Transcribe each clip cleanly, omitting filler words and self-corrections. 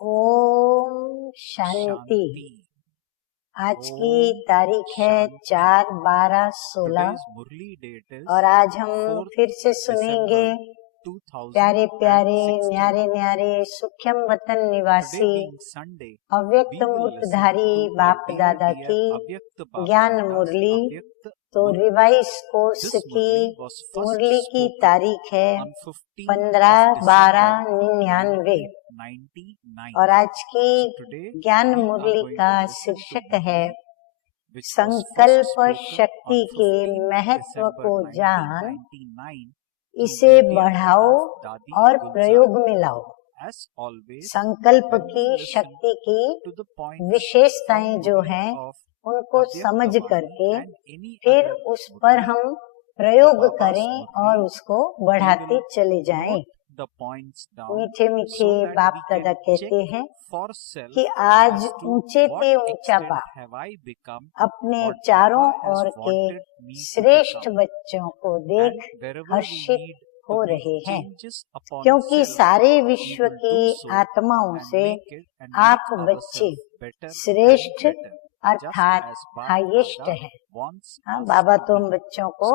ओम शांति। आज की तारीख है 4/12/16 और आज हम फिर से सुनेंगे प्यारे प्यारे न्यारे न्यारे सूक्ष्म वतन निवासी अव्यक्त मूर्तधारी बाप दादा की ज्ञान मुरली। तो रिवाइज कोर्स की मुरली की तारीख है 15/12/99 और आज की ज्ञान मुरली का शीर्षक है संकल्प शक्ति के महत्व को जान, इसे बढ़ाओ और प्रयोग में लाओ। संकल्प की शक्ति की विशेषताएं जो हैं उनको समझ करके फिर उस पर हम प्रयोग करें और उसको बढ़ाते चले जाएं। मीठे मीठे बाप दादा कहते हैं कि आज ऊंचे ते ऊंचा बाप अपने चारों ओर के श्रेष्ठ बच्चों को देख हर्षित हो रहे हैं, क्योंकि सारे विश्व की आत्माओं से आप बच्चे श्रेष्ठ अर्थात हाईएस्ट है। हाँ, बाबा तो हम बच्चों को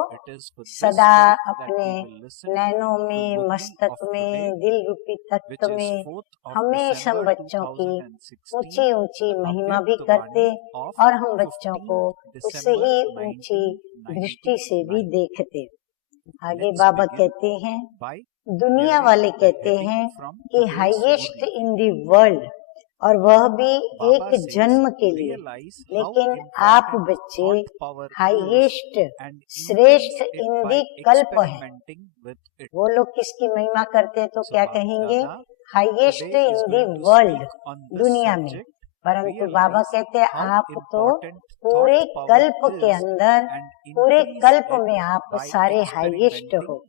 सदा अपने नैनों में, मस्तक में, दिल रूपी तत्व में हमेशा हम बच्चों की ऊंची ऊंची महिमा भी करते और हम बच्चों को उससे ही ऊंची दृष्टि से भी देखते। आगे बाबा कहते हैं, दुनिया वाले कहते हैं कि हाईएस्ट इन दी वर्ल्ड, और वह भी एक जन्म के लिए, लेकिन आप बच्चे हाईएस्ट श्रेष्ठ इन दी कल्प हैं। वो लोग किसकी महिमा करते हैं तो क्या कहेंगे? हाईएस्ट इन दी वर्ल्ड, दुनिया में। परंतु बाबा कहते हैं आप तो पूरे कल्प के अंदर, पूरे कल्प में आप सारे हाईएस्ट हो,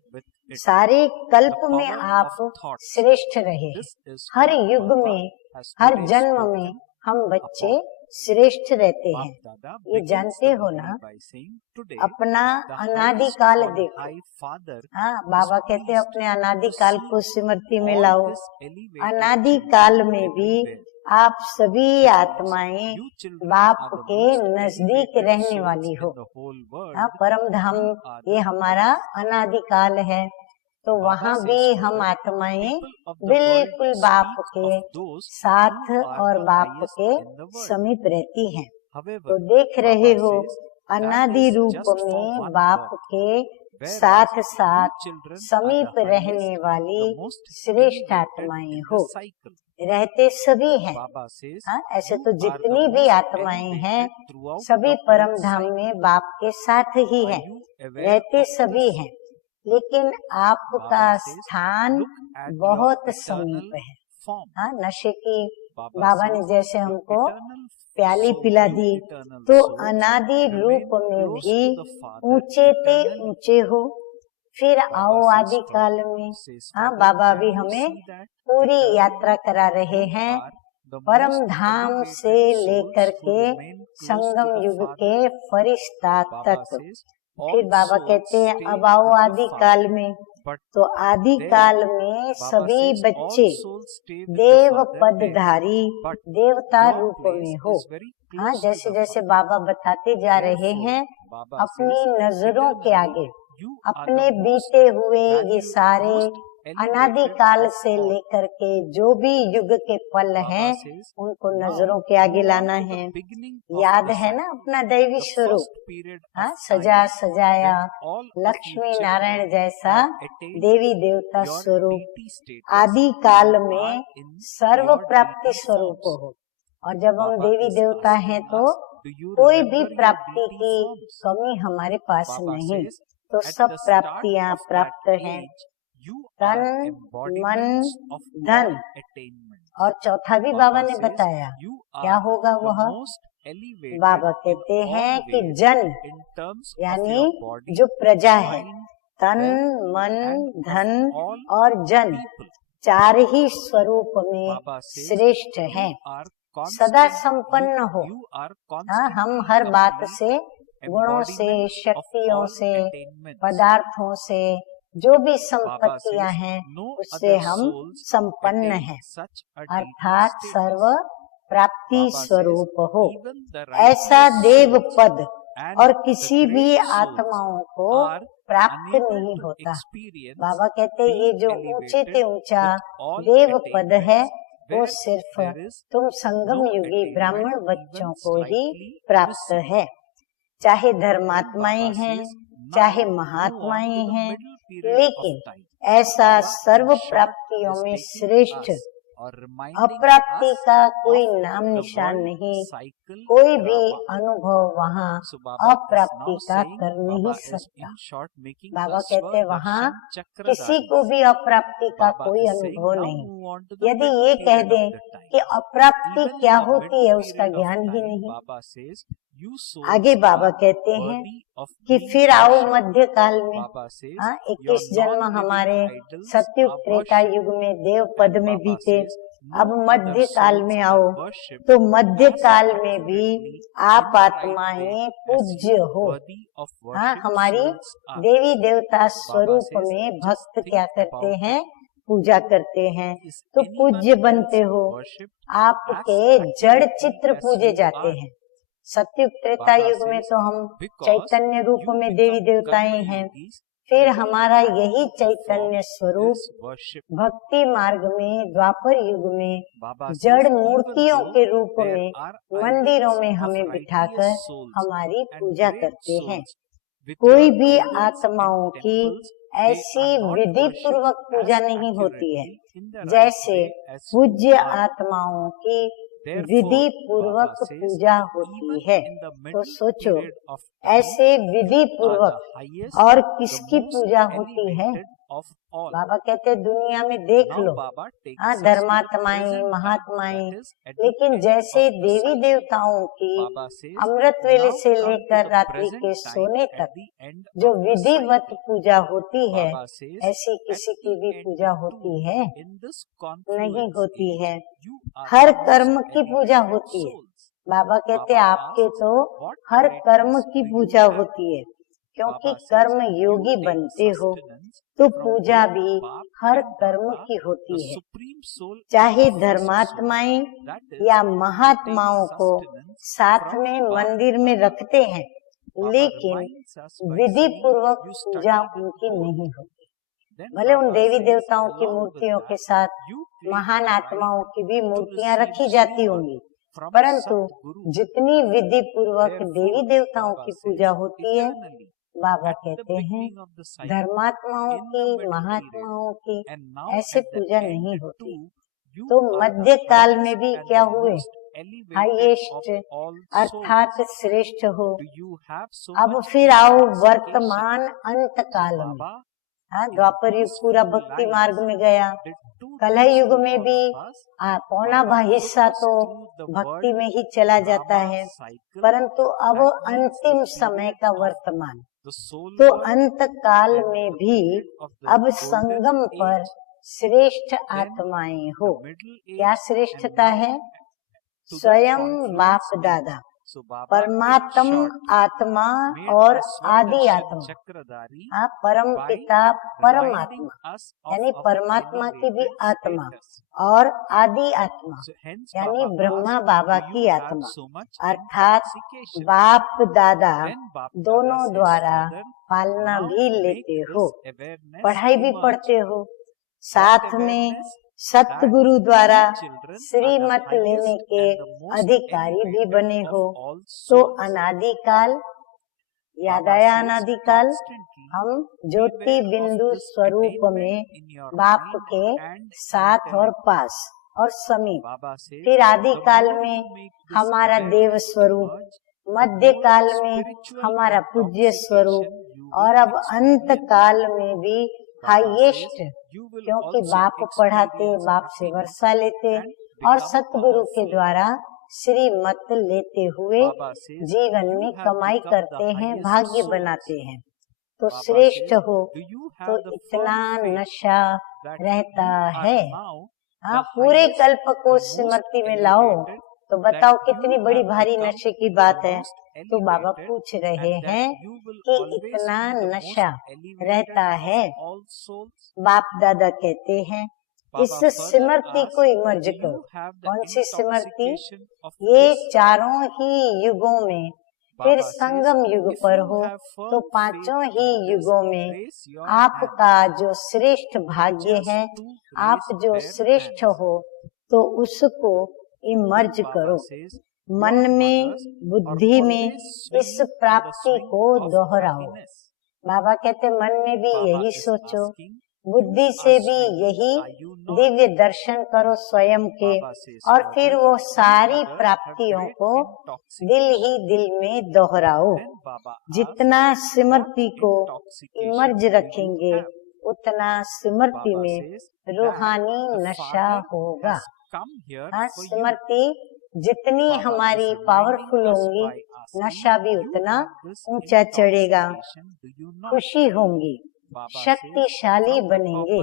सारे कल्प में आप श्रेष्ठ रहे। हर युग में, हर जन्म में हम बच्चे श्रेष्ठ रहते हैं। ये जानते हो ना? अपना अनादिकाल देखो। हाँ, बाबा कहते हैं अपने अनादिकाल को स्मृति में लाओ। अनादिकाल में भी आप सभी आत्माएं बाप के नजदीक रहने वाली हो। हाँ, परम धाम ये हमारा अनादिकाल है, तो वहाँ भी हम आत्माएं बिल्कुल बाप के साथ और बाप के समीप रहती हैं। तो देख रहे हो अनादि रूप में बाप के साथ साथ समीप रहने वाली श्रेष्ठ आत्माएं हो। रहते सभी हैं। हाँ, ऐसे तो जितनी भी आत्माएं हैं सभी परम धाम में बाप के साथ ही हैं, रहते सभी हैं, लेकिन आपका स्थान बहुत समीप है। हाँ, नशे की बाबा ने जैसे हमको प्याली पिला दी, तो अनादि रूप में भी ऊंचे ते ऊंचे हो। फिर आओ आदि काल में। हाँ, बाबा भी हमें पूरी यात्रा करा रहे हैं, परम धाम से लेकर के संगम युग के फरिश्ता तक। फिर बाबा कहते हैं अब आओ आदि काल में। तो आदि काल में सभी बच्चे देव पदधारी देवता रूप में हो। हाँ, जैसे जैसे बाबा बताते जा रहे हैं, अपनी नजरों के आगे अपने बीते हुए ये सारे अनादि काल से लेकर के जो भी युग के पल हैं उनको नजरों के आगे लाना है। याद है ना अपना दैवी स्वरूप? हाँ, सजा सजाया लक्ष्मी नारायण जैसा देवी देवता स्वरूप आदि काल में सर्व प्राप्ति स्वरूप हो। और जब हम देवी देवता हैं तो कोई भी प्राप्ति की कमी हमारे पास नहीं, तो सब प्राप्तियां प्राप्त हैं। तन मन धन। और चौथा भी बाबा ने बताया क्या होगा वह? बाबा कहते हैं कि जन यानी जो प्रजा है, तन मन धन और जन चार ही स्वरूप में श्रेष्ठ हैं। सदा संपन्न हो। हाँ, हम हर बात से, गुणों से, शक्तियों से, पदार्थों से, जो भी संपत्तियां हैं उससे हम संपन्न हैं, अर्थात सर्व प्राप्ति स्वरूप हो। ऐसा देव पद और किसी भी आत्माओं को प्राप्त नहीं होता। बाबा कहते ये जो ऊंचे से ऊंचा देव पद है वो सिर्फ तुम संगम युगी ब्राह्मण बच्चों को ही प्राप्त है। चाहे धर्मात्माएं हैं, चाहे महात्माएं हैं, लेकिन ऐसा सर्व प्राप्तियों में श्रेष्ठ अप्राप्ति का कोई नाम निशान नहीं, कोई भी अनुभव वहाँ अप्राप्ति का कर नहीं सकता। बाबा कहते वहाँ किसी को भी अप्राप्ति का कोई अनुभव नहीं। यदि ये कह दें कि अप्राप्ति क्या होती है उसका ज्ञान ही नहीं। आगे बाबा कहते हैं कि फिर आओ मध्य काल में। 21 जन्म हमारे सतयुग त्रेता युग में देव पद में बीते, अब मध्य काल में आओ तो मध्य काल में भी आप आत्माएं पूज्य हो। हमारी देवी देवता स्वरूप में भक्त क्या करते हैं, पूजा करते हैं, तो पूज्य बनते हो। आपके जड़ चित्र पूजे जाते हैं। सतयुग त्रेता युग में तो हम चैतन्य रूप में देवी देवताएं हैं, फिर हमारा यही चैतन्य स्वरूप भक्ति मार्ग में द्वापर युग में जड़ मूर्तियों के रूप में मंदिरों में हमें बिठाकर हमारी पूजा करते हैं। कोई भी आत्माओं की ऐसी विधि पूर्वक पूजा नहीं होती है जैसे पूज्य आत्माओं की विधि पूर्वक पूजा होती है। तो सोचो ऐसे विधि पूर्वक और किसकी पूजा होती है। बाबा कहते दुनिया में देख लो, धर्मात्माएं महात्माएं, लेकिन जैसे देवी देवताओं की अमृत वेले से लेकर रात्रि के सोने तक जो विधिवत पूजा होती है, ऐसी किसी की भी पूजा होती है नहीं होती है। हर कर्म की पूजा होती है। बाबा कहते आपके तो हर कर्म की पूजा होती है, क्योंकि कर्म योगी बनते हो तो पूजा भी हर कर्म की होती है। चाहे धर्मात्माएं या महात्माओं को साथ में मंदिर में रखते हैं, लेकिन विधि पूर्वक पूजा उनकी नहीं होती। भले उन देवी देवताओं की मूर्तियों के साथ महान आत्माओं की भी मूर्तियां रखी जाती होंगी, परंतु जितनी विधि पूर्वक देवी देवताओं की पूजा होती है, बाबा कहते हैं धर्मात्माओं की महात्माओं की ऐसे पूजा नहीं होती। तो मध्य काल में भी क्या हुए, हाईएस्ट अर्थात श्रेष्ठ हो। अब फिर आओ वर्तमान अंत काल में। द्वापर युग पूरा भक्ति मार्ग में गया, कलह युग में भी पौना हिस्सा तो भक्ति में ही चला जाता है, परंतु अब अंतिम समय का वर्तमान, तो अंत काल में भी अब संगम पर श्रेष्ठ आत्माएं हो। क्या श्रेष्ठता है, स्वयं बाप दादा परमात्म आत्मा और आदि आत्मा, परम पिता परमात्मा यानी परमात्मा की भी आत्मा और आदि आत्मा यानी ब्रह्मा बाबा की आत्मा, अर्थात बाप दादा दोनों द्वारा पालना भी लेते हो, पढ़ाई भी पढ़ते हो, साथ में सतगुरु द्वारा श्रीमत लेने के अधिकारी भी बने हो। तो अनादिकाल, याद आया अनादिकाल, हम ज्योति बिंदु स्वरूप में बाप के साथ और पास और समीप, फिर आदि काल में हमारा देव स्वरूप, मध्य काल में हमारा पूज्य स्वरूप और अब अंत काल में भी हाईएस्ट, क्योंकि बाप पढ़ाते, बाप से वर्षा लेते और सतगुरु के द्वारा श्रीमत लेते हुए जीवन में कमाई करते हैं, भाग्य बनाते हैं। तो श्रेष्ठ हो तो इतना नशा रहता है। पूरे कल्प को स्मृति में लाओ तो बताओ कितनी बड़ी भारी नशे की बात है। तो बाबा पूछ रहे हैं कि इतना नशा रहता है। बाप दादा कहते हैं इस स्मृति को इमर्ज करो। कौन सी स्मृति? ये चारों ही युगों में, फिर संगम युग पर हो तो पांचों ही युगों में आपका जो श्रेष्ठ भाग्य है, आप जो श्रेष्ठ हो, तो उसको इमर्ज करो। मन में, बुद्धि में इस प्राप्ति को दोहराओ। बाबा कहते मन में भी यही सोचो, बुद्धि से भी यही दिव्य दर्शन करो स्वयं के, और फिर वो सारी प्राप्तियों को दिल ही दिल में दोहराओ। जितना स्मृति को इमर्ज रखेंगे उतना स्मृति में रूहानी नशा होगा। हाँ, स्मृति जितनी हमारी पावरफुल होंगी, नशा भी उतना ऊंचा चढ़ेगा। खुशी होंगी, शक्तिशाली बनेंगे।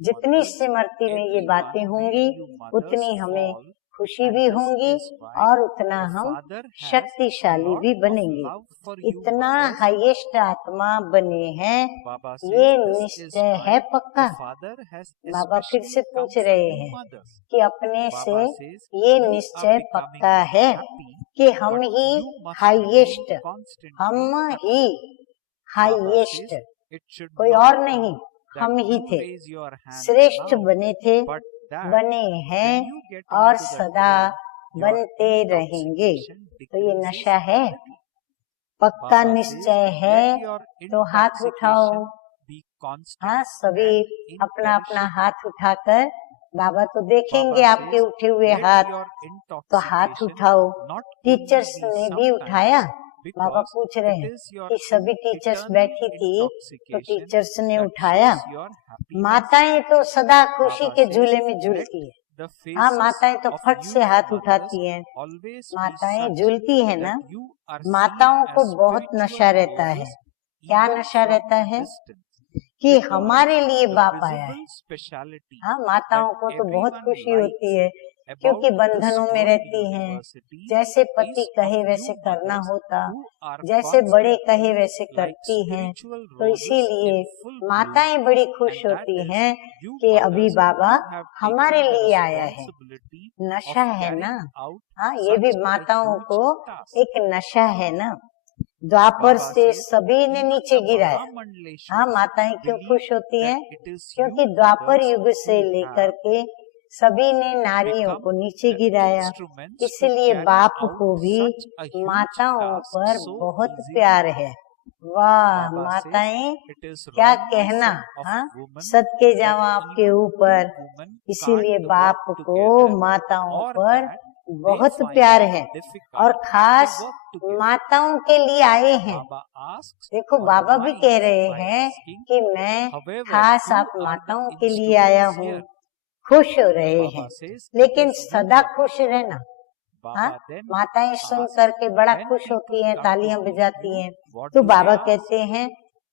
जितनी स्मृति में ये बातें होंगी उतनी हमें खुशी भी होंगी और उतना हम शक्तिशाली भी बनेंगे। इतना हाईएस्ट आत्मा बने हैं, ये निश्चय है पक्का। बाबा फिर से पूछ रहे हैं कि अपने से ये निश्चय पक्का है कि हम ही हाईएस्ट, हम ही हाईएस्ट, कोई और नहीं, हम ही थे, श्रेष्ठ बने थे, बने हैं और सदा बनते रहेंगे। तो ये नशा है, पक्का निश्चय है। तो हाथ उठाओ। हाँ, सभी अपना अपना हाथ उठाकर, बाबा तो देखेंगे आपके उठे हुए हाथ, तो हाथ उठाओ। टीचर्स ने भी उठाया। बाबा पूछ रहे हैं कि सभी टीचर्स बैठी थी तो टीचर्स ने उठाया। माताएं तो सदा खुशी के झूले में झूलती है। हाँ, माताएं तो फट से हाथ उठाती हैं। माताएं झूलती है ना। माताओं को बहुत नशा रहता है। क्या नशा रहता है? कि हमारे लिए बाप आया है। हाँ, माताओं को तो बहुत खुशी होती है क्योंकि बंधनों में रहती हैं। जैसे पति कहे वैसे करना होता, जैसे बड़े कहे वैसे करती हैं। तो इसीलिए माताएं बड़ी खुश होती हैं कि अभी बाबा हमारे लिए आया है। नशा है ना। हाँ, ये भी माताओं को एक नशा है ना। द्वापर से सभी ने नीचे गिराया। हाँ, माताएं क्यों खुश होती हैं? क्योंकि द्वापर युग से लेकर के सभी ने नारियों को नीचे गिराया। इसलिए बाप को भी माताओं पर बहुत प्यार है। वाह माताएं, क्या कहना। हाँ, सदके जाओ आपके ऊपर। इसीलिए बाप को माताओं पर बहुत प्यार है और खास माताओं के लिए आए हैं। देखो, बाबा भी कह रहे हैं कि मैं खास आप माताओं के लिए आया हूँ। खुश हो रहे हैं, लेकिन सदा खुश रहना। हाँ, माताएं सुन करके बड़ा खुश होती हैं, तालियां बजाती हैं। तो बाबा कहते हैं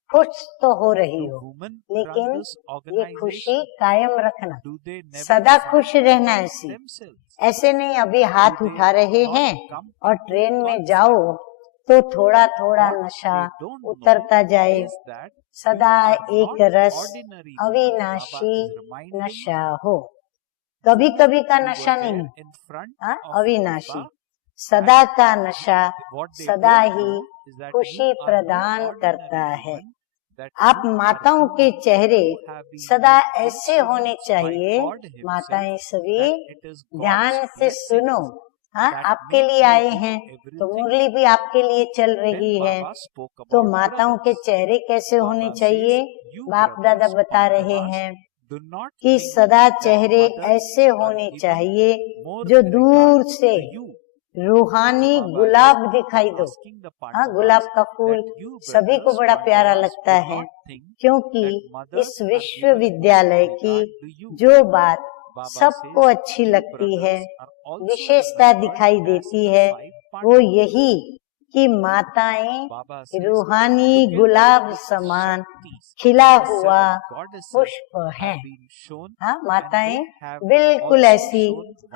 खुश तो हो रही हो, लेकिन ये खुशी कायम रखना, सदा खुश रहना। ऐसे नहीं अभी हाथ उठा रहे हैं और ट्रेन में जाओ तो थोड़ा थोड़ा नशा उतरता जाए। सदा एक रस अविनाशी नशा हो। कभी कभी का नशा नहीं, अविनाशी सदा का नशा सदा ही खुशी प्रदान करता है। आप माताओं के चेहरे सदा ऐसे होने चाहिए। माताएं सभी ध्यान से सुनो। हाँ, आपके लिए आए हैं तो मुरली भी आपके लिए चल रही है। तो माताओं के चेहरे कैसे होने चाहिए? बाप दादा बता रहे हैं कि सदा चेहरे ऐसे होने चाहिए जो दूर से रूहानी गुलाब दिखाई दो। हाँ, गुलाब का फूल सभी को बड़ा प्यारा लगता है, क्योंकि इस विश्वविद्यालय की जो बात सबको अच्छी लगती है, विशेषता दिखाई देती है, वो यही कि माताएं रूहानी गुलाब समान खिला हुआ पुष्प है। हाँ, माताएं बिल्कुल ऐसी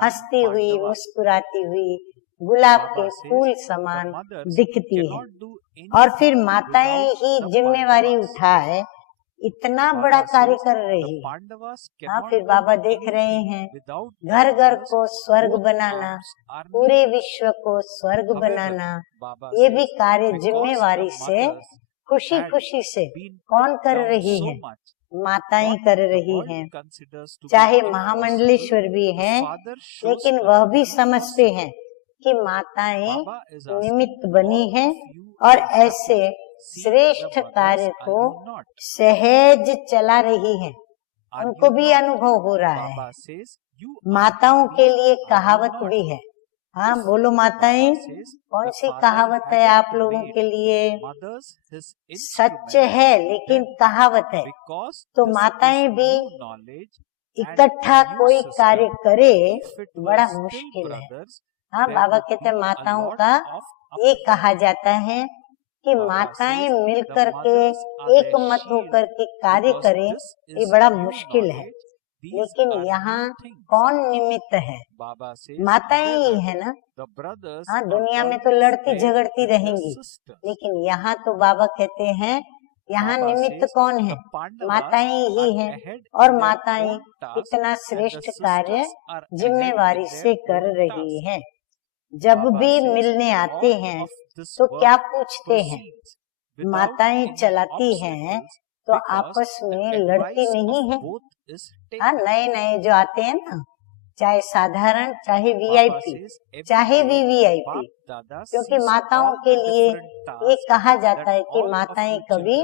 हंसती हुई, मुस्कुराती हुई, गुलाब के फूल समान दिखती है। और फिर माताएं ही जिम्मेवारी उठाए इतना बड़ा कार्य कर रही है। हाँ, फिर बाबा देख रहे हैं घर घर को स्वर्ग बनाना, पूरे विश्व को स्वर्ग बनाना, ये भी कार्य जिम्मेवारी से खुशी खुशी से कौन कर रही है? माताएं कर रही हैं। चाहे महामंडलेश्वर भी हैं, लेकिन वह भी समझते हैं कि माताएं निमित्त बनी हैं और ऐसे श्रेष्ठ कार्य को सहज चला रही हैं। उनको भी अनुभव हो रहा है। माताओं के लिए कहावत भी है। हाँ बोलो माताएं, कौन सी कहावत है आप लोगों के लिए? सच है लेकिन कहावत है। तो माताएं भी इकट्ठा कोई कार्य करे बड़ा मुश्किल है। हाँ, बाबा कहते हैं माताओं का ये कहा जाता है कि माताएं मिलकर के एक मत होकर के कार्य करें, ये बड़ा मुश्किल है। लेकिन यहाँ कौन निमित्त है? माताएं ही है ना। हाँ, दुनिया में तो लड़ती झगड़ती रहेंगी, लेकिन यहाँ तो बाबा कहते हैं यहाँ निमित्त कौन है? माताएं ही हैं। और माताएं इतना श्रेष्ठ कार्य जिम्मेवारी से कर रही हैं। जब भी मिलने आते हैं तो क्या पूछते हैं? माताएं चलाती हैं तो आपस में लड़ती नहीं है। हाँ, नए नए जो आते हैं ना, चाहे साधारण चाहे वीआईपी चाहे वीवीआईपी, क्योंकि माताओं के लिए ये कहा जाता है कि माताएं कभी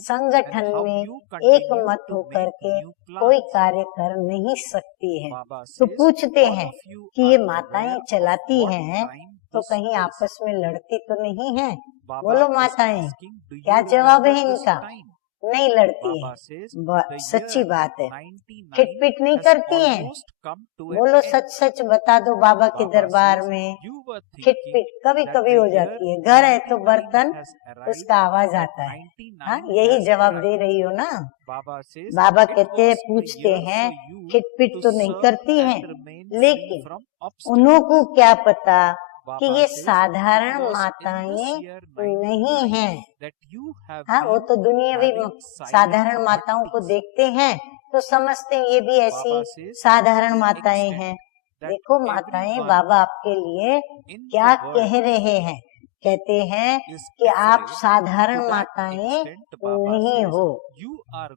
संगठन में एक मत होकर के कोई कार्य कर नहीं सकती है। तो पूछते हैं कि ये माताएं चलाती हैं तो कहीं आपस में लड़ती तो नहीं है? बोलो माताएं, क्या जवाब है इनका? नहीं लड़ती है। सच्ची बात है। खिटपिट नहीं करती हैं। बोलो सच सच बता दो, बाबा के दरबार में खिटपिट कभी कभी हो जाती है। घर है तो बर्तन उसका आवाज आता है। हाँ, यही जवाब दे रही हो ना। बाबा कहते हैं, पूछते हैं खिटपिट तो नहीं करती हैं, लेकिन उन्हों को क्या पता कि ये साधारण माताएं नहीं हैं। हाँ, वो तो दुनियावी साधारण माताओं को देखते हैं तो समझते हैं ये भी ऐसी साधारण माताएं हैं। देखो माताएं, बाबा आपके लिए क्या कह रहे हैं। कहते हैं कि आप साधारण माताएं नहीं हो,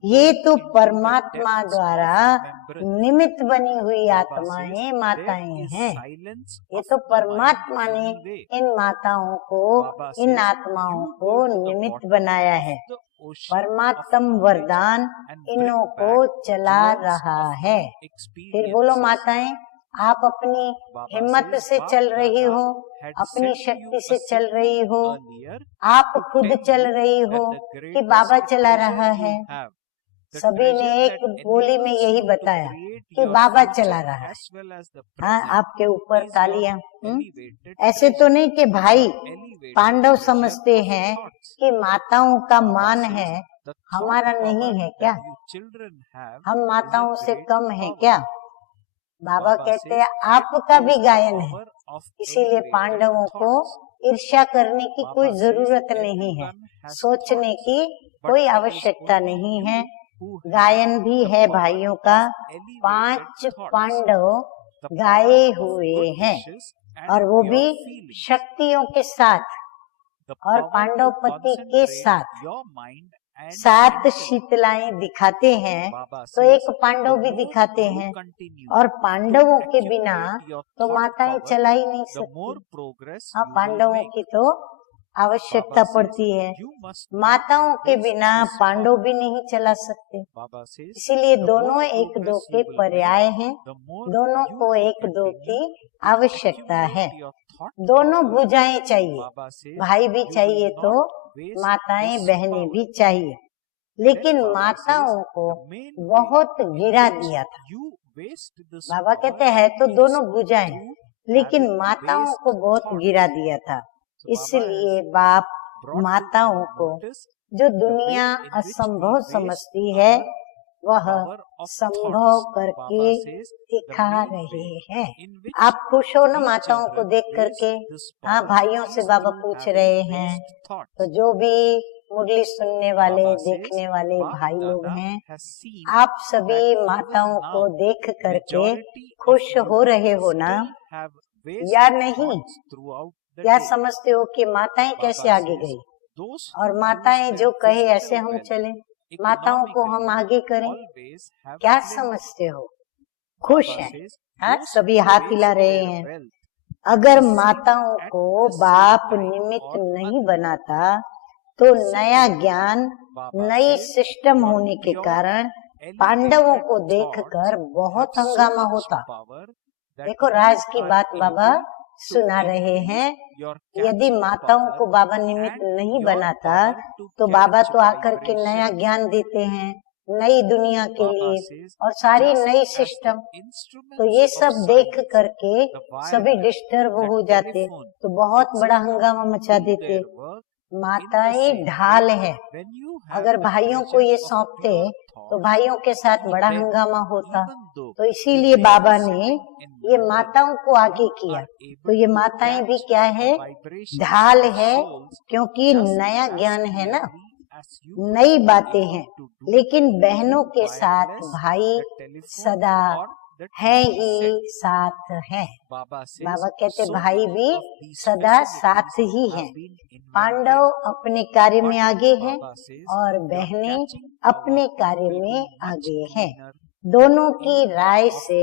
ये तो परमात्मा द्वारा निमित्त बनी हुई आत्माएं माताएं हैं। ये तो परमात्मा ने इन माताओं को, इन आत्माओं को निमित्त बनाया है। परमात्म वरदान इन्हों को चला रहा है। फिर बोलो माताएं, आप अपनी हिम्मत से चल रही हो, अपनी शक्ति से चल रही हो, आप खुद चल रही हो कि बाबा चला रहा है? सभी ने एक बोली में यही बताया कि बाबा चला रहा है। हाँ, आपके ऊपर तालियां। ऐसे तो नहीं कि भाई पांडव समझते हैं कि माताओं का मान है, हमारा नहीं है क्या? हम माताओं से कम हैं क्या? बाबा कहते हैं आपका भी गायन है, इसीलिए पांडवों को ईर्ष्या करने की कोई जरूरत नहीं है, सोचने की कोई आवश्यकता नहीं है। गायन भी है भाइयों का। 5 पांडव गाए हुए हैं और वो भी शक्तियों के साथ और पांडव पति के साथ। 7 शीतलाएं दिखाते हैं तो एक पांडव भी दिखाते हैं, और पांडवों के बिना तो माताएं चला ही नहीं सकती। हाँ, पांडवों की तो आवश्यकता पड़ती है। माताओं के बिना पांडव भी नहीं चला सकते। इसीलिए दोनों एक दो के पर्याय हैं, दोनों को एक दो की आवश्यकता है। दोनों भुजाएं चाहिए, भाई भी चाहिए तो माताएं बहनें भी चाहिए। लेकिन माताओं को बहुत गिरा दिया था। बाबा कहते हैं तो दोनों भुजाएं, लेकिन माताओं को बहुत गिरा दिया था। इसलिए बाप माताओं को जो दुनिया असंभव समझती है, वह संभव करके दिखा रहे हैं। आप खुश हो ना माताओं को देख करके? हाँ, भाइयों से बाबा पूछ रहे हैं, तो जो भी मुरली सुनने वाले देखने वाले भाई लोग हैं, आप सभी माताओं को देख करके खुश हो रहे हो ना या नहीं? या समझते हो कि माताएं कैसे आगे गई और माताएं जो कहे ऐसे हम चले, माताओं को हम आगे करें? क्या समझते हो? खुश हैं? हाँ, सभी हाथ हिला रहे हैं। अगर माताओं को बाप निमित्त नहीं बनाता तो नया ज्ञान, नई सिस्टम होने के कारण पांडवों को देखकर बहुत हंगामा होता। देखो, राज की बात बाबा सुना रहे हैं। यदि माताओं को बाबा निमित्त नहीं बनाता तो बाबा तो आकर के नया ज्ञान देते हैं, नई दुनिया के लिए और सारी नई सिस्टम। तो ये सब देख करके सभी डिस्टर्ब हो जाते, तो बहुत बड़ा हंगामा मचा देते। माताएं ढाल है, अगर भाइयों को ये सौंपते तो भाइयों के साथ बड़ा हंगामा होता। तो इसीलिए बाबा ने ये माताओं को आगे किया। तो ये माताएं भी क्या है? ढाल है, क्योंकि नया ज्ञान है ना, नई बातें हैं। लेकिन बहनों के साथ भाई सदा है ही साथ है। बाबा कहते भाई भी सदा साथ ही हैं। पांडव अपने कार्य में आगे हैं और बहनें अपने कार्य में आगे हैं। दोनों की राय से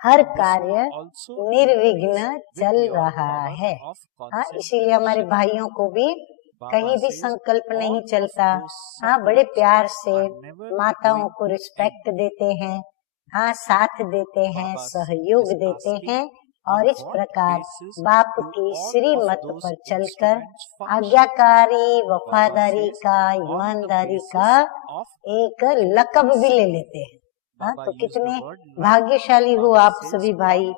हर कार्य निर्विघ्न चल रहा है। हाँ, इसीलिए हमारे भाइयों को भी कहीं भी संकल्प नहीं चलता। हाँ, बड़े प्यार से माताओं को रिस्पेक्ट देते हैं, हाँ, साथ देते हैं, सहयोग देते हैं और इस प्रकार बाप की श्रीमत पर चलकर आज्ञाकारी, वफादारी का, ईमानदारी का एक लक़ब भी ले लेते हैं। हाँ, तो कितने भाग्यशाली हो आप सभी भाई।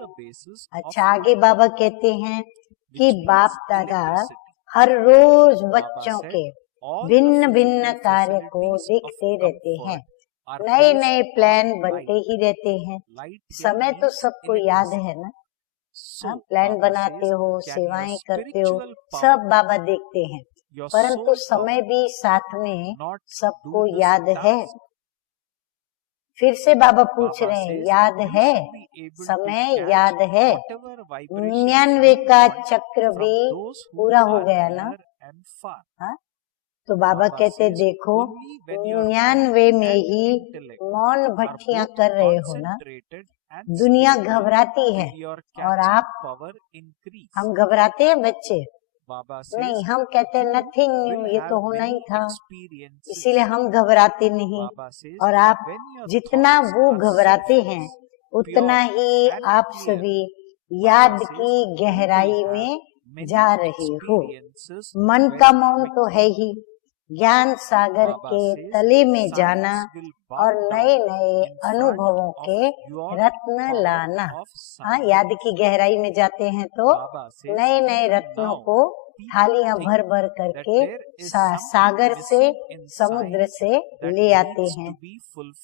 अच्छा, आगे बाबा कहते हैं कि बाप दादा हर रोज बच्चों के भिन्न भिन्न कार्य को देखते रहते हैं, नए नए प्लान बनते ही रहते हैं। समय तो सबको याद है ना, हाँ, प्लान बनाते हो, सेवाएं करते हो, सब बाबा देखते हैं, परंतु समय भी साथ में सबको याद है। फिर से बाबा पूछ रहे हैं, याद है? समय याद है? 99 का चक्र भी पूरा हो गया ना। हाँ, तो बाबा कहते देखो, 99 में ही मौन भट्टियां कर रहे हो ना। दुनिया घबराती है और आप, हम घबराते हैं बच्चे? नहीं, हम कहते हैं नथिंग न्यू, ये तो होना ही था, इसीलिए हम घबराते नहीं। और आप जितना वो घबराते हैं उतना ही आप सभी याद की गहराई में जा रहे हो। मन का मौन तो है ही, ज्ञान सागर के तले में जाना और नए नए अनुभवों के रत्न लाना। हाँ, याद की गहराई में जाते हैं तो नए नए रत्नों को थालियां भर भर करके सागर से, समुद्र से ले आते हैं।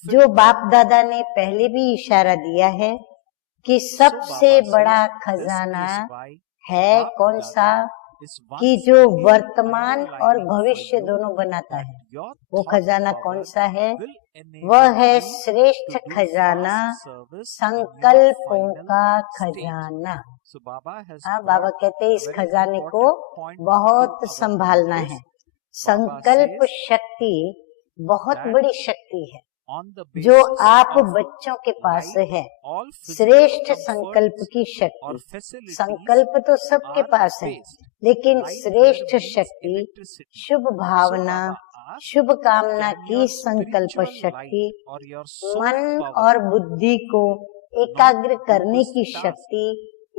जो बाप दादा ने पहले भी इशारा दिया है कि सबसे बड़ा खजाना है कौन सा? कि जो वर्तमान और भविष्य दोनों बनाता है। वो खजाना कौन सा है? वह है श्रेष्ठ खजाना, संकल्पों का खजाना। हाँ, बाबा कहते हैं इस खजाने को बहुत संभालना है। संकल्प शक्ति बहुत बड़ी शक्ति है जो आप बच्चों के पास है। श्रेष्ठ संकल्प की शक्ति, संकल्प तो सबके पास है, लेकिन श्रेष्ठ शक्ति शुभ भावना, शुभ कामना की संकल्प शक्ति, मन और बुद्धि को एकाग्र करने की शक्ति,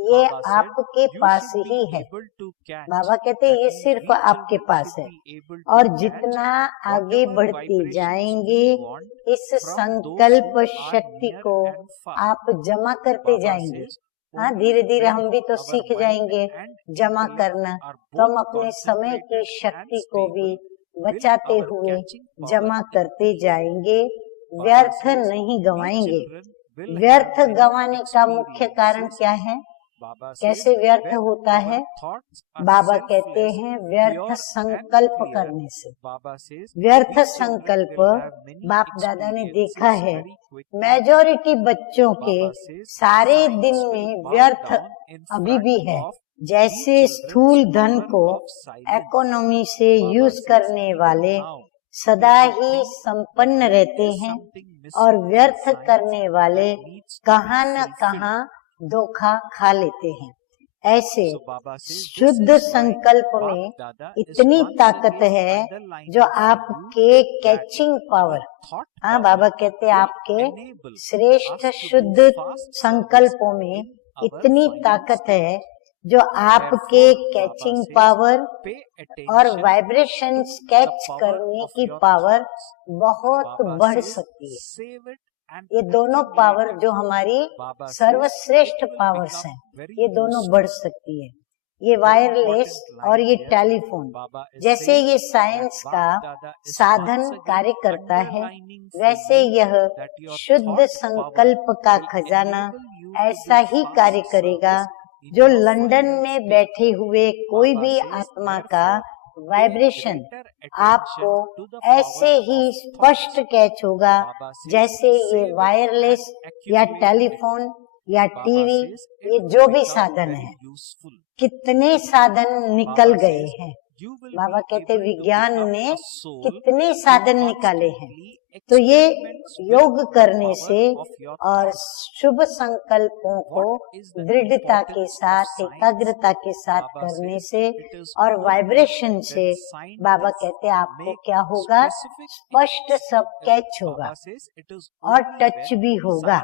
ये आपके पास ही है। बाबा कहते हैं ये सिर्फ आपके पास है। और जितना आगे बढ़ते जाएंगे इस संकल्प शक्ति को आप जमा करते जाएंगे। हाँ, धीरे धीरे हम भी तो सीख जाएंगे जमा करना, तो हम अपने समय की शक्ति को भी बचाते हुए जमा करते जाएंगे व्यर्थ नहीं गंवाएंगे। व्यर्थ गंवाने का मुख्य कारण क्या है? कैसे व्यर्थ होता है? बाबा कहते हैं व्यर्थ संकल्प करने से। व्यर्थ संकल्प बाप दादा ने देखा है मेजॉरिटी बच्चों के सारे दिन में व्यर्थ अभी भी है। जैसे स्थूल धन को इकोनॉमी से यूज करने वाले सदा ही संपन्न रहते हैं और व्यर्थ करने वाले कहाँ न कहाँ धोखा खा लेते हैं। ऐसे शुद्ध संकल्प में इतनी ताकत है जो आपके कैचिंग पावर, हाँ बाबा कहते हैं आपके श्रेष्ठ शुद्ध संकल्पों में इतनी ताकत है जो आपके कैचिंग पावर और वाइब्रेशन कैच करने की पावर बहुत बढ़ सकती है। ये दोनों पावर जो हमारी सर्वश्रेष्ठ पावर्स हैं, ये दोनों बढ़ सकती है। ये वायरलेस और ये टेलीफोन जैसे ये साइंस का साधन कार्य करता है, वैसे यह शुद्ध संकल्प का खजाना ऐसा ही कार्य करेगा जो लंदन में बैठे हुए कोई भी आत्मा का वाइब्रेशन आपको ऐसे ही स्पष्ट कैच होगा जैसे ये वायरलेस या टेलीफोन या टीवी, ये जो भी साधन है। कितने साधन निकल गए हैं, बाबा कहते विज्ञान ने कितने साधन निकाले हैं। तो ये योग करने से और शुभ संकल्पों को दृढ़ता के साथ, एकाग्रता के साथ करने से और वाइब्रेशन से बाबा कहते आपको क्या होगा, स्पष्ट सब कैच होगा और टच भी होगा।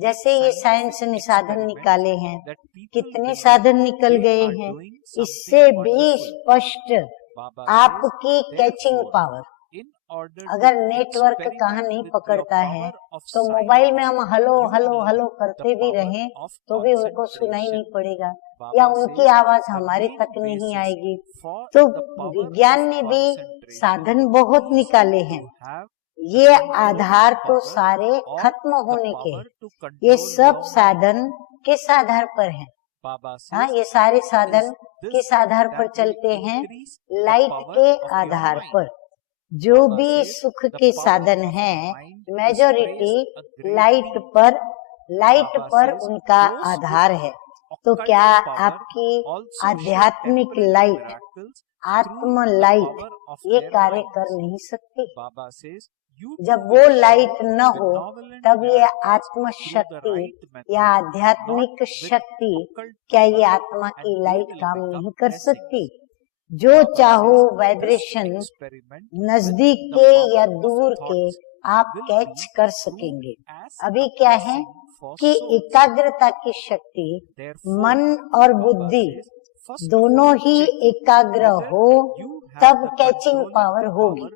जैसे ये साइंस ने साधन निकाले हैं, कितने साधन निकल गए हैं, इससे भी स्पष्ट आपकी कैचिंग पावर। अगर नेटवर्क कहाँ नहीं पकड़ता है तो मोबाइल में हम हेलो हेलो हेलो करते भी रहें तो भी उनको सुनाई नहीं पड़ेगा या उनकी आवाज हमारे तक नहीं आएगी। तो विज्ञान ने भी साधन बहुत निकाले हैं। ये आधार तो सारे खत्म होने के, ये सब साधन किस आधार पर है? हाँ, ये सारे साधन किस आधार पर चलते हैं? लाइट के आधार पर। जो भी सुख के साधन हैं, मेजॉरिटी लाइट पर उनका आधार है। तो क्या आपकी आध्यात्मिक लाइट, आत्म लाइट ये कार्य कर नहीं सकती? जब वो लाइट न हो तब ये आत्म शक्ति या आध्यात्मिक शक्ति, क्या ये आत्मा की लाइट काम नहीं कर सकती? जो चाहो वाइब्रेशन नजदीक के या दूर के आप कैच कर सकेंगे। अभी क्या है कि एकाग्रता की शक्ति, मन और बुद्धि दोनों ही एकाग्र हो तब कैचिंग पावर होगी।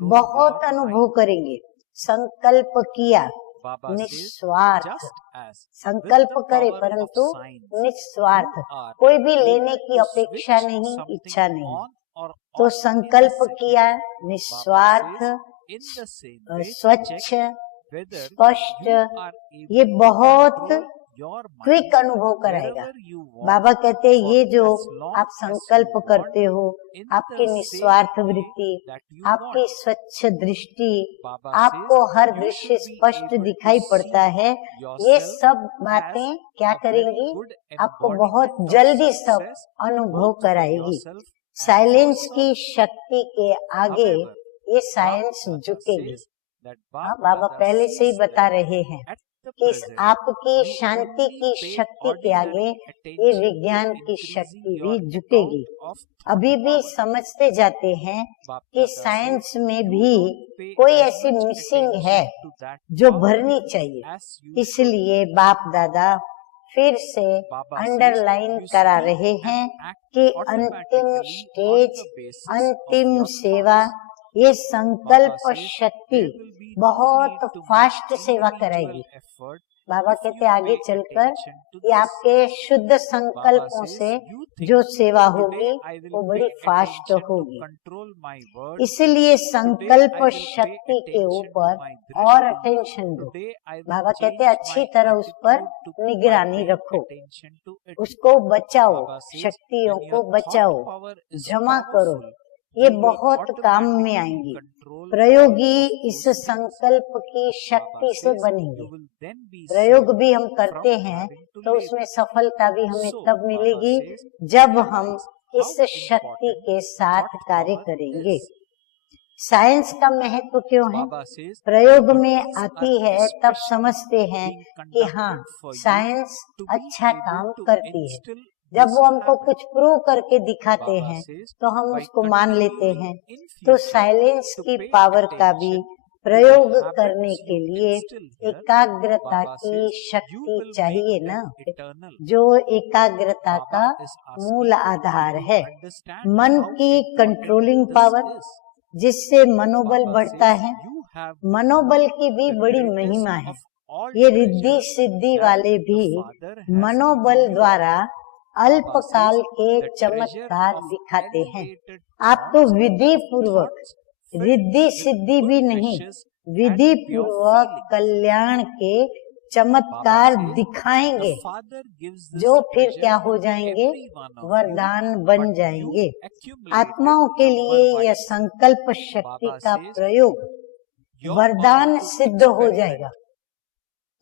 बहुत अनुभव करेंगे। संकल्प किया निस्वार्थ, संकल्प करे परंतु निस्वार्थ, कोई भी लेने की अपेक्षा नहीं, इच्छा नहीं। तो संकल्प किया निस्वार्थ, स्वच्छ, स्पष्ट, ये बहुत क्विक अनुभव कराएगा। बाबा कहते हैं ये जो आप संकल्प करते हो, आपकी निस्वार्थ वृत्ति, आपकी स्वच्छ दृष्टि, आपको हर दृश्य स्पष्ट दिखाई पड़ता है, ये सब बातें क्या करेंगी? आपको बहुत जल्दी सब अनुभव कराएगी। साइलेंस की शक्ति के आगे ये साइंस झुकेगी। बाबा पहले से ही बता रहे हैं कि आपकी शांति की शक्ति के आगे ये विज्ञान की शक्ति भी झुकेगी। अभी भी समझते जाते हैं कि साइंस में भी कोई ऐसी मिसिंग है जो भरनी चाहिए। इसलिए बाप दादा फिर से अंडरलाइन करा रहे हैं कि अंतिम स्टेज, अंतिम सेवा, ये संकल्प शक्ति बहुत फास्ट सेवा कराएगी। बाबा कहते आगे चलकर ये आपके शुद्ध संकल्पों से जो सेवा होगी वो बड़ी फास्ट होगी। इसलिए संकल्प शक्ति के ऊपर और अटेंशन दो। बाबा कहते हैं अच्छी तरह उस पर निगरानी रखो, उसको बचाओ, शक्तियों को बचाओ, जमा करो। ये बहुत काम में आएंगी। प्रयोगी इस संकल्प की शक्ति से बनेंगे। प्रयोग भी हम करते हैं तो उसमें सफलता भी हमें तब मिलेगी जब हम इस शक्ति के साथ कार्य करेंगे। साइंस का महत्व क्यों है? प्रयोग में आती है तब समझते हैं कि हाँ साइंस अच्छा काम करती है। जब वो हमको कुछ प्रूव करके दिखाते हैं तो हम उसको मान लेते हैं। तो साइलेंस की पावर का भी प्रयोग करने के लिए एकाग्रता की शक्ति चाहिए ना, जो एकाग्रता का मूल आधार है। मन की कंट्रोलिंग पावर, जिससे मनोबल बढ़ता है। मनोबल की भी बड़ी महिमा है। ये रिद्धि सिद्धि वाले भी मनोबल द्वारा अल्पकाल के चमत्कार दिखाते हैं। आपको विधि पूर्वक, रिद्धि सिद्धि भी नहीं, विधि पूर्वक कल्याण के चमत्कार दिखाएंगे, जो फिर क्या हो जाएंगे? वरदान बन जाएंगे। आत्माओं के लिए यह संकल्प शक्ति का प्रयोग वरदान सिद्ध हो जाएगा।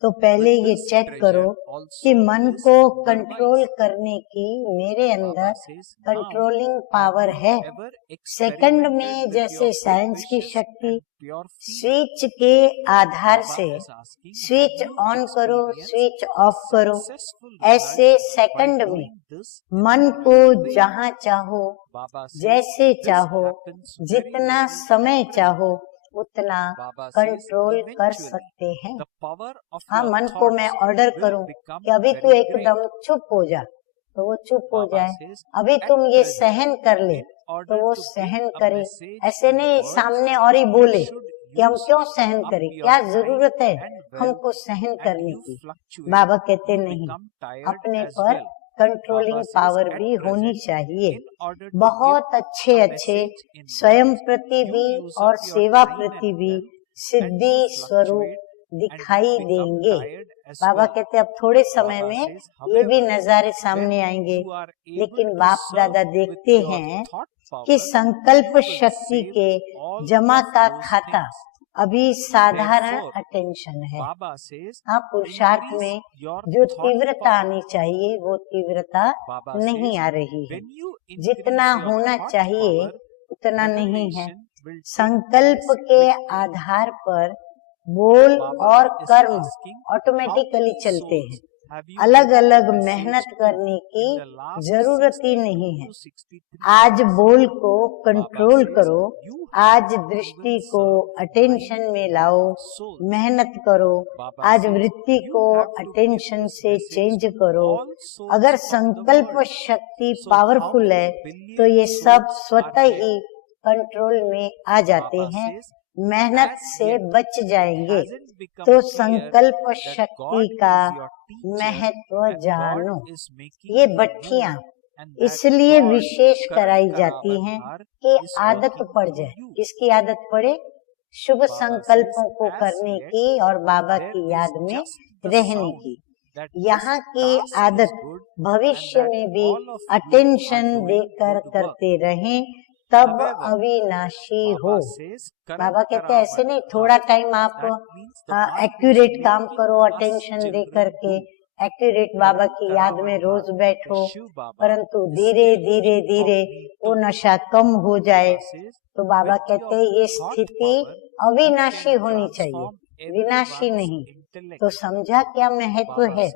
तो पहले ये चेक करो कि मन को कंट्रोल करने की मेरे अंदर कंट्रोलिंग पावर है। सेकंड में जैसे साइंस की शक्ति स्विच के आधार से स्विच ऑन करो, स्विच ऑफ करो, ऐसे सेकंड में मन को जहाँ चाहो, जैसे चाहो, जितना समय चाहो उतना कंट्रोल कर सकते हैं। हाँ, मन को मैं ऑर्डर करूं कि अभी तू एकदम चुप हो जा तो वो चुप हो जाए, अभी तुम ये सहन कर ले तो वो सहन करे। ऐसे नहीं सामने और ही बोले कि हम क्यों सहन करें, क्या जरूरत है हमको सहन करने की। बाबा कहते नहीं, अपने पर कंट्रोलिंग पावर भी होनी चाहिए। बहुत अच्छे अच्छे स्वयं प्रति भी और सेवा प्रति भी सिद्धि स्वरूप दिखाई देंगे। बाबा कहते अब थोड़े समय में ये भी नजारे सामने आएंगे। लेकिन बाप दादा देखते हैं कि संकल्प शक्ति के जमा का खाता अभी साधारण अटेंशन है। हाँ, पुरुषार्थ में जो तीव्रता आनी चाहिए वो तीव्रता नहीं आ रही है, जितना होना चाहिए उतना नहीं है। संकल्प के आधार पर बोल और कर्म ऑटोमेटिकली चलते हैं। अलग अलग मेहनत करने की जरूरत ही नहीं है। आज बोल को कंट्रोल करो, आज दृष्टि को अटेंशन में लाओ, मेहनत करो, आज वृत्ति को अटेंशन से चेंज करो। अगर संकल्प शक्ति पावरफुल है तो ये सब स्वतः ही कंट्रोल में आ जाते हैं, मेहनत से बच जाएंगे। तो संकल्प शक्ति का महत्व जानो। ये भट्टियां इसलिए विशेष कराई जाती हैं कि आदत पड़ जाए। किसकी आदत पड़े? शुभ संकल्पों को करने की और बाबा की याद में रहने की। यहाँ की आदत भविष्य में भी अटेंशन देकर करते रहें, तब अविनाशी हो। बाबा कहते हैं ऐसे नहीं थोड़ा टाइम आप एक्यूरेट काम करो, अटेंशन दे करके एक्यूरेट बाबा की याद में रोज बैठो, परंतु धीरे धीरे धीरे वो नशा कम हो जाए। तो बाबा कहते हैं ये स्थिति अविनाशी होनी चाहिए, विनाशी नहीं। तो समझा क्या महत्व है?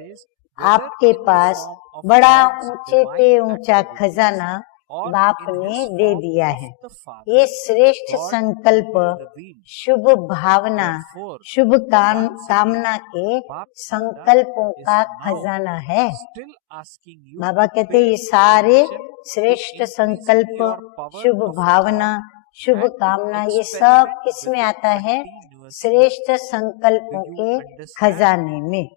आपके पास बड़ा ऊंचे पे ऊंचा खजाना बाप ने दे दिया है। ये श्रेष्ठ संकल्प, शुभ भावना, शुभ कामना के संकल्पों का खजाना है। बाबा कहते ये सारे श्रेष्ठ संकल्प, शुभ भावना, शुभ कामना, ये सब किसमें आता है? श्रेष्ठ संकल्पों के खजाने में।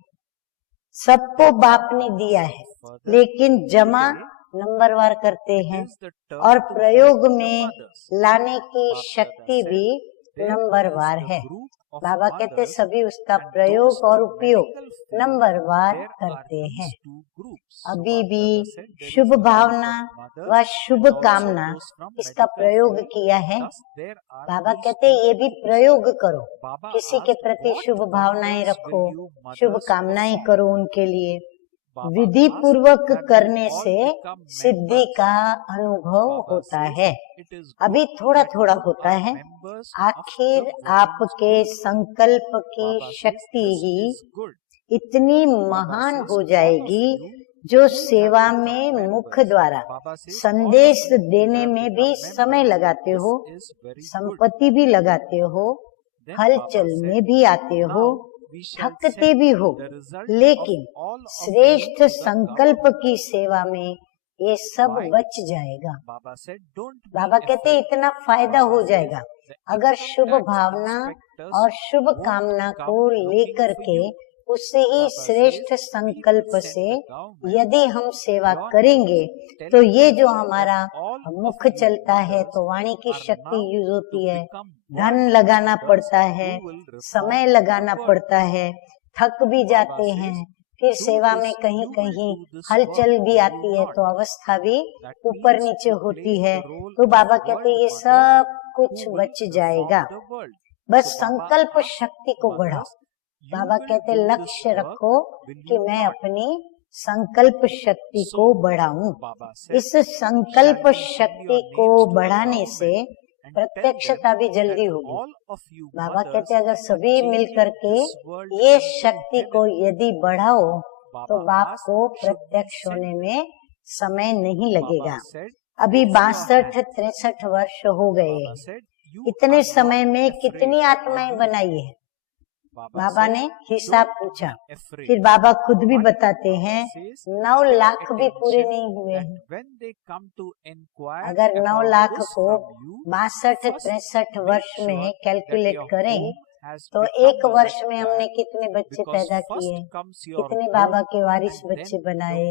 सबको बाप ने दिया है, लेकिन जमा नंबरवार करते हैं और प्रयोग में लाने की शक्ति भी नंबरवार है। बाबा कहते सभी उसका प्रयोग और उपयोग नंबरवार करते हैं। अभी भी शुभ भावना व शुभ कामना इसका प्रयोग किया है। बाबा कहते ये भी प्रयोग करो, किसी के प्रति शुभ भावनाएं रखो, शुभ कामनाएं करो उनके लिए। विधि पूर्वक करने से सिद्धि का अनुभव होता है। अभी थोड़ा थोड़ा होता है, आखिर आपके संकल्प की शक्ति ही इतनी महान हो जाएगी जो सेवा में मुख द्वारा संदेश देने में भी समय लगाते हो, संपत्ति भी लगाते हो, हलचल में भी आते हो, थकते भी हो, लेकिन श्रेष्ठ संकल्प की सेवा में ये सब बच जाएगा। बाबा कहते इतना फायदा हो जाएगा अगर शुभ भावना और शुभ कामना को लेकर के उससे ही श्रेष्ठ संकल्प से यदि हम सेवा करेंगे तो ये जो हमारा मुख चलता है तो वाणी की शक्ति यूज होती है, धन लगाना पड़ता है, समय लगाना पड़ता है, थक भी जाते हैं, फिर सेवा में कहीं कहीं हलचल भी आती है तो अवस्था भी ऊपर नीचे होती है। तो बाबा कहते ये सब कुछ बच जाएगा, बस संकल्प शक्ति को बढ़ाओ। बाबा कहते लक्ष्य रखो कि मैं अपनी संकल्प शक्ति को बढ़ाऊं। इस संकल्प शक्ति को बढ़ाने से प्रत्यक्षता भी जल्दी होगी। बाबा कहते अगर सभी मिलकर के ये शक्ति को यदि बढ़ाओ तो बाप को प्रत्यक्ष होने में समय नहीं लगेगा। अभी 62-63 वर्ष हो गए, इतने समय में कितनी आत्माएं बनाई है? बाबा ने हिसाब पूछा, फिर बाबा खुद भी बताते हैं 9 लाख भी पूरे नहीं हुए हैं। अगर 9 लाख को 62-63 वर्ष में कैलकुलेट करें तो एक वर्ष में हमने कितने बच्चे पैदा किए, कितने बाबा के वारिस बच्चे बनाए?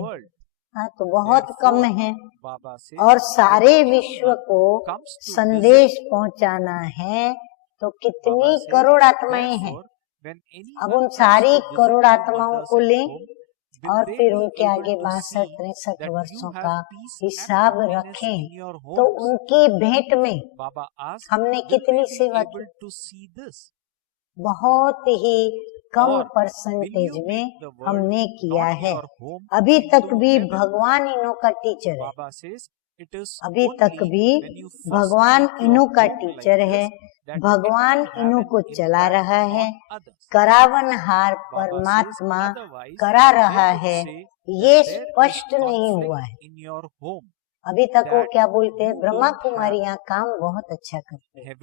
हाँ, तो बहुत कम है। और सारे विश्व को संदेश पहुंचाना है तो कितनी करोड़ आत्माएं हैं। अब उन सारी करोड़ आत्माओं को लें और फिर उनके आगे 62-63 वर्षों का हिसाब रखें तो उनकी भेंट में हमने कितनी सेवा की? बहुत ही कम परसेंटेज में हमने किया है। अभी तक भी भगवान इन्हों का टीचर है, अभी तक भी भगवान इन्हों का टीचर है, भगवान इन्हों को चला रहा है, करावनहार परमात्मा करा रहा है, ये स्पष्ट नहीं हुआ है। अभी तक वो क्या बोलते हैं, ब्रह्मा कुमारियां काम बहुत अच्छा करते हैं,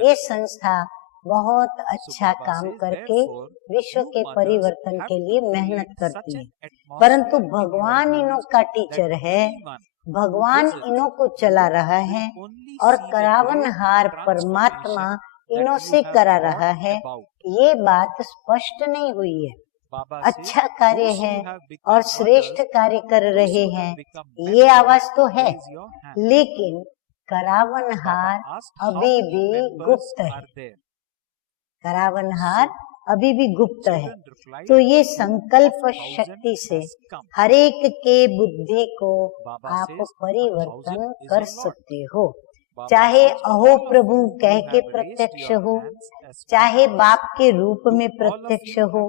ये संस्था बहुत अच्छा काम करके विश्व के परिवर्तन के लिए मेहनत करती है, परंतु भगवान इन्हों का टीचर है, भगवान इन्हों को चला रहा है और करावनहार परमात्मा इन्हों से करा रहा है। ये बात स्पष्ट नहीं हुई है। अच्छा कार्य है और श्रेष्ठ कार्य कर रहे हैं, ये आवाज तो है, लेकिन करावनहार अभी भी गुप्त है, करावनहार अभी भी गुप्त है। तो ये संकल्प शक्ति से हर एक के बुद्धि को आप परिवर्तन कर सकते हो, चाहे अहो प्रभु कह के प्रत्यक्ष हो, चाहे बाप के रूप में प्रत्यक्ष हो।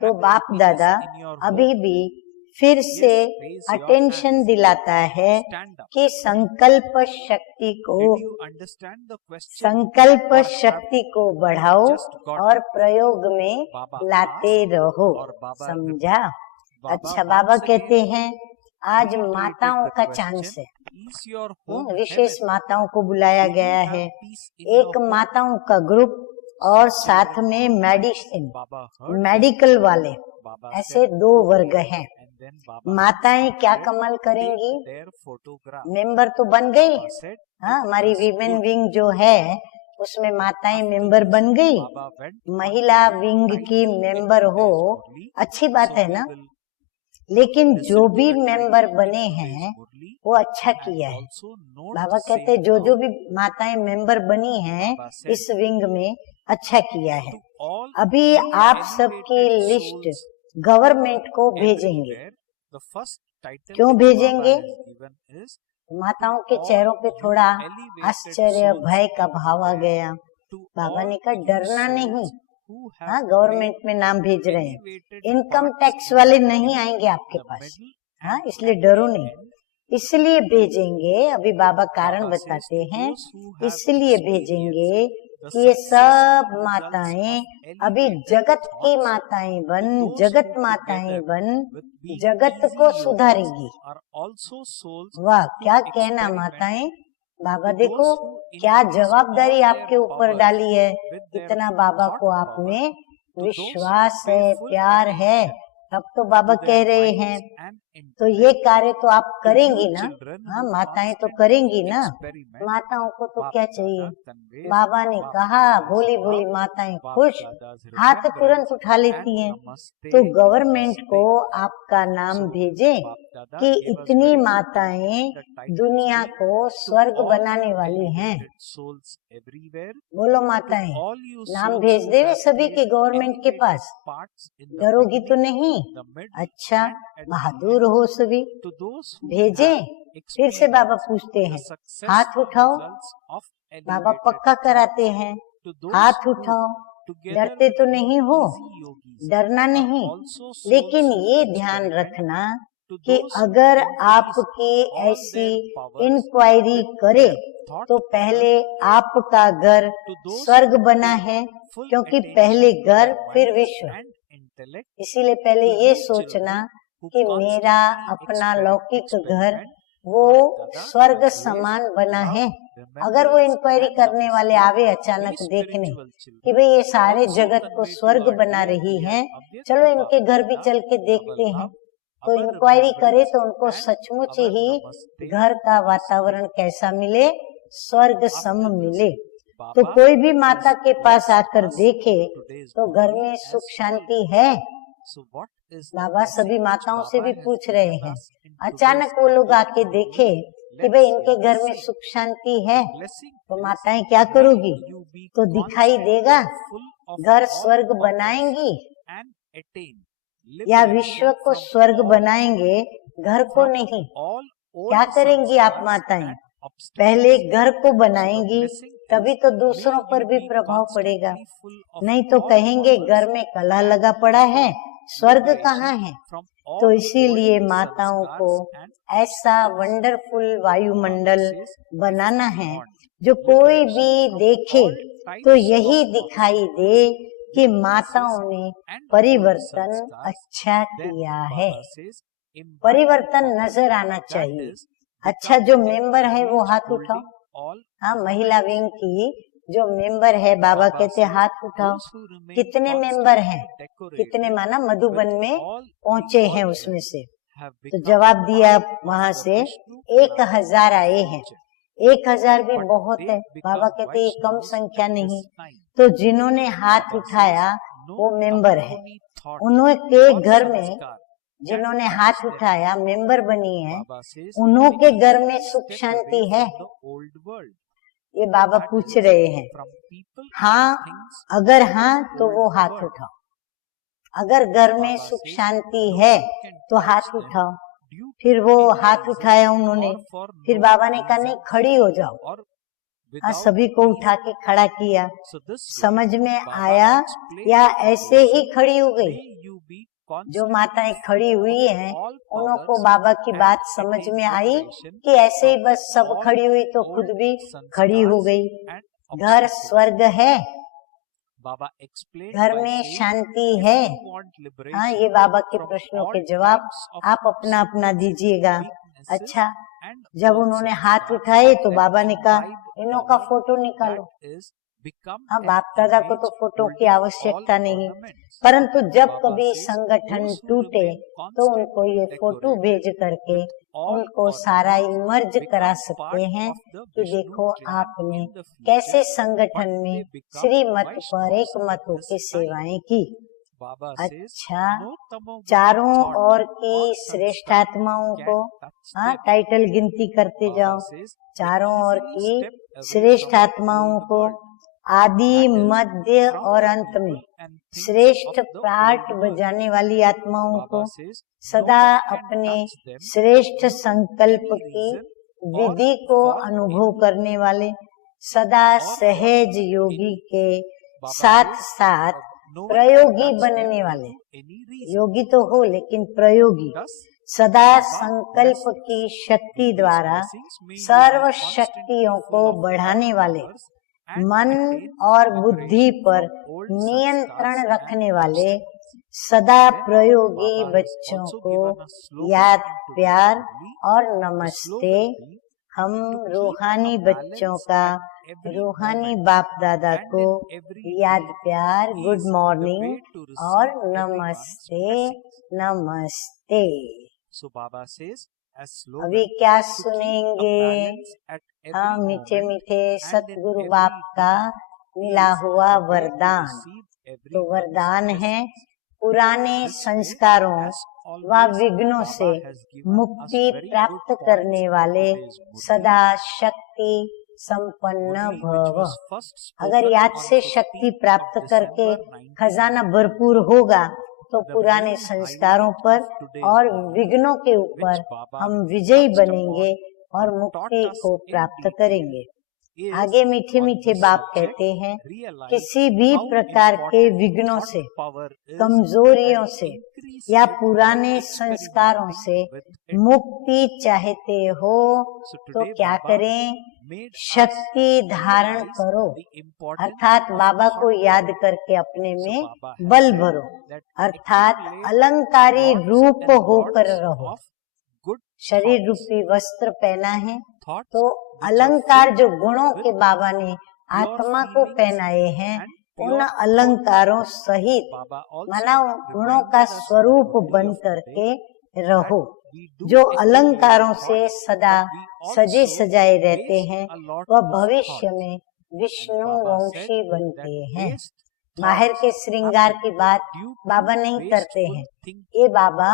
तो बाप दादा अभी भी फिर से अटेंशन दिलाता है कि संकल्प शक्ति को बढ़ाओ और प्रयोग में लाते रहो, समझा? अच्छा, बाबा कहते हैं आज माताओं का चांस है, विशेष माताओं को बुलाया गया है, एक माताओं का ग्रुप और साथ में मेडिकल वाले, ऐसे 2 वर्ग हैं। माताएं क्या कमाल करेंगी, मेंबर तो बन गई। हाँ, हमारी वीमेन विंग जो है उसमें माताएं मेंबर बन गई, महिला विंग की मेंबर हो, अच्छी बात है ना। लेकिन जो भी मेंबर बने हैं वो अच्छा किया है। बाबा कहते हैं जो भी माताएं मेंबर बनी हैं इस विंग में अच्छा किया है। अभी आप सबकी लिस्ट गवर्नमेंट को भेजेंगे। क्यों भेजेंगे? माताओं के चेहरों पे थोड़ा आश्चर्य भय का भाव आ गया। बाबा ने कहा डरना नहीं, हाँ गवर्नमेंट में नाम भेज रहे हैं, इनकम टैक्स वाले नहीं आएंगे आपके पास, हाँ इसलिए डरो नहीं। इसलिए भेजेंगे, अभी बाबा कारण बताते हैं, इसलिए भेजेंगे कि ये सब माताएं अभी जगत की माताएं बन, जगत माताएं बन जगत को सुधारेंगी। वाह क्या कहना माताएं, बाबा देखो क्या जवाबदारी आपके ऊपर डाली है, इतना बाबा को आप में विश्वास है, प्यार है, तब तो बाबा कह रहे हैं तो ये कार्य तो आप करेंगी ना, हाँ माताएं तो करेंगी ना। माताओं को तो क्या चाहिए, बाबा ने कहा भोली भोली माताएं खुश, हाथ तुरंत उठा लेती हैं। तो गवर्नमेंट को आपका नाम भेजे कि इतनी माताएं दुनिया को स्वर्ग बनाने वाली हैं। बोलो माताएं, नाम भेज दे सभी के गवर्नमेंट के पास, डरोगी तो नहीं? अच्छा बहादुर हो सभी, भेजे। फिर से बाबा पूछते हैं हाथ उठाओ, बाबा पक्का कराते हैं हाथ उठाओ, डरते तो नहीं हो? डरना नहीं, लेकिन ये ध्यान रखना कि अगर आपकी ऐसी इंक्वायरी करे तो पहले आपका घर स्वर्ग बना है, क्योंकि पहले घर फिर विश्व। इसीलिए पहले ये सोचना कि मेरा अपना लौकिक घर वो स्वर्ग समान बना है। अगर वो इंक्वायरी करने वाले आवे अचानक देखने कि भाई ये सारे जगत को स्वर्ग बना रही है, चलो इनके घर भी चल के देखते हैं, तो इंक्वायरी करे तो उनको सचमुच ही घर का वातावरण कैसा मिले, स्वर्ग सम मिले। तो कोई भी माता के पास आकर देखे तो घर में सुख शांति है। बाबा सभी माताओं से भी पूछ रहे हैं, अचानक वो लोग आके देखे कि भाई इनके घर में सुख शांति है, तो माताएं क्या करोगी? तो दिखाई देगा घर स्वर्ग बनाएंगी या विश्व को स्वर्ग बनाएंगे, घर को नहीं। क्या करेंगी आप माताएं? पहले घर को बनाएंगी, तभी तो दूसरों पर भी प्रभाव पड़ेगा, नहीं तो कहेंगे घर में कलह लगा पड़ा है, स्वर्ग कहाँ है। तो इसीलिए माताओं को ऐसा वंडरफुल वायुमंडल बनाना है जो कोई भी देखे तो यही दिखाई दे कि माताओं ने परिवर्तन अच्छा किया है। परिवर्तन नजर आना चाहिए। अच्छा जो मेंबर है वो हाथ उठाओ, हाँ महिला विंग की जो मेंबर है, बाबा कहते हाथ उठाओ। कितने मेंबर हैं? कितने माना मधुबन में पहुंचे हैं उसमें से? तो जवाब दिया वहां से 1000 आए हैं। 1000 भी बहुत है, बाबा कहते ये कम संख्या नहीं। तो जिन्होंने हाथ उठाया वो मेंबर है, उन्होंने घर में जिन्होंने हाथ उठाया मेंबर बनी है, उन्हों के घर में सुख शांति है। ये बाबा पूछ रहे हैं, हाँ अगर हाँ तो वो हाथ उठाओ। अगर घर में सुख शांति है तो हाथ उठाओ। फिर वो हाथ उठाया उन्होंने, फिर बाबा ने कहा नहीं खड़ी हो जाओ। सभी को उठा के खड़ा किया। समझ में आया या ऐसे ही खड़ी हो गई? जो माताएं खड़ी हुई हैं उनको बाबा की बात समझ में आई कि ऐसे ही बस सब खड़ी हुई तो खुद भी खड़ी हो गई। घर स्वर्ग है, घर में शांति है। हाँ ये बाबा के प्रश्नों के जवाब आप अपना अपना दीजिएगा। अच्छा जब उन्होंने हाथ उठाए तो बाबा ने कहा इनों का फोटो निकालो। हाँ बाप दादा को तो फोटो की आवश्यकता नहीं, परंतु जब कभी संगठन टूटे तो उनको ये फोटो भेज करके उनको सारा इमर्ज करा सकते हैं कि देखो आपने कैसे संगठन में श्रीमत पर एक मतों की सेवाएं की। अच्छा, चारों ओर की श्रेष्ठ आत्माओं को, हाँ टाइटल गिनती करते जाओ, चारों ओर की श्रेष्ठ आत्माओं को आदि मध्य और अंत में श्रेष्ठ पाठ बजाने वाली आत्माओं को सदा अपने श्रेष्ठ संकल्प की विधि को अनुभव करने वाले, सदा सहज योगी के साथ साथ प्रयोगी बनने वाले, योगी तो हो लेकिन प्रयोगी, सदा संकल्प की शक्ति द्वारा सर्व शक्तियों को बढ़ाने वाले, मन और बुद्धि पर नियंत्रण रखने वाले, सदा प्रयोगी बच्चों को याद प्यार और नमस्ते। हम रूहानी बच्चों का रूहानी बाप दादा को याद प्यार, गुड मॉर्निंग और नमस्ते नमस्ते। अभी क्या सुनेंगे? हाँ, मीठे मीठे सतगुरु बाप का मिला हुआ वरदान। तो वरदान है पुराने संस्कारों व विघ्नों से मुक्ति प्राप्त करने वाले सदा शक्ति संपन्न भव। अगर याद से शक्ति प्राप्त करके खजाना भरपूर होगा तो पुराने संस्कारों पर और विघ्नों के ऊपर हम विजयी बनेंगे और मुक्ति को प्राप्त करेंगे। आगे मीठे मीठे बाप कहते हैं, किसी भी प्रकार के विघ्नों से, कमजोरियों से या पुराने संस्कारों से मुक्ति चाहते हो तो क्या करें? शक्ति धारण करो, अर्थात बाबा को याद करके अपने में बल भरो, अर्थात अलंकारी रूप होकर रहो। शरीर रूपी वस्त्र पहना है तो अलंकार जो गुणों के बाबा ने आत्मा को पहनाए हैं, उन अलंकारों सहित माना गुणों का स्वरूप बन करके रहो। जो अलंकारों से सदा सजे सजाए रहते हैं वह भविष्य में विष्णु वंशी बनते हैं। बाहर के श्रृंगार की बात बाबा नहीं करते हैं, ये बाबा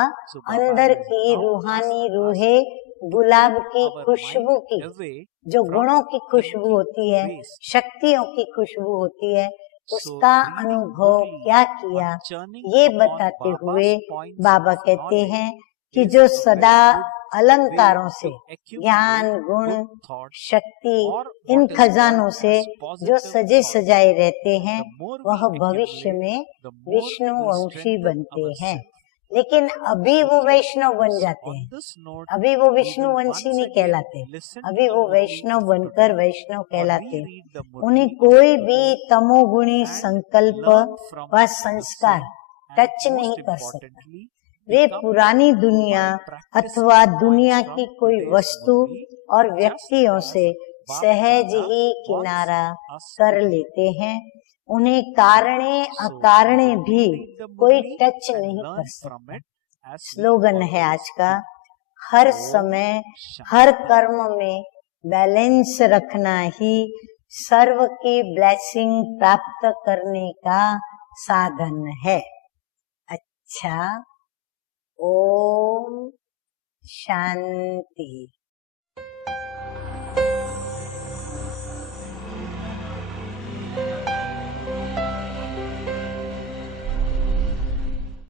अंदर की रूहानी रूहे गुलाब की खुशबू की, जो गुणों की खुशबू होती है, शक्तियों की खुशबू होती है, उसका अनुभव क्या किया ये बताते हुए बाबा कहते हैं कि जो सदा अलंकारों से, ज्ञान गुण शक्ति इन खजानों से जो सजे सजाए रहते हैं वह भविष्य में विष्णु वंशी बनते हैं। लेकिन अभी वो वैष्णव बन जाते हैं, अभी वो विष्णु वंशी नहीं कहलाते, अभी वो वैष्णव बनकर वैष्णव कहलाते। उन्हें कोई भी तमोगुणी संकल्प व संस्कार टच नहीं कर सकता। वे पुरानी दुनिया अथवा दुनिया की कोई वस्तु और व्यक्तियों से सहज ही किनारा कर लेते हैं। उन्हें कारणे अकारणे भी कोई टच नहीं कर सकता। स्लोगन है आज का, हर समय हर कर्म में बैलेंस रखना ही सर्व की ब्लेसिंग प्राप्त करने का साधन है। अच्छा, ओम शांति।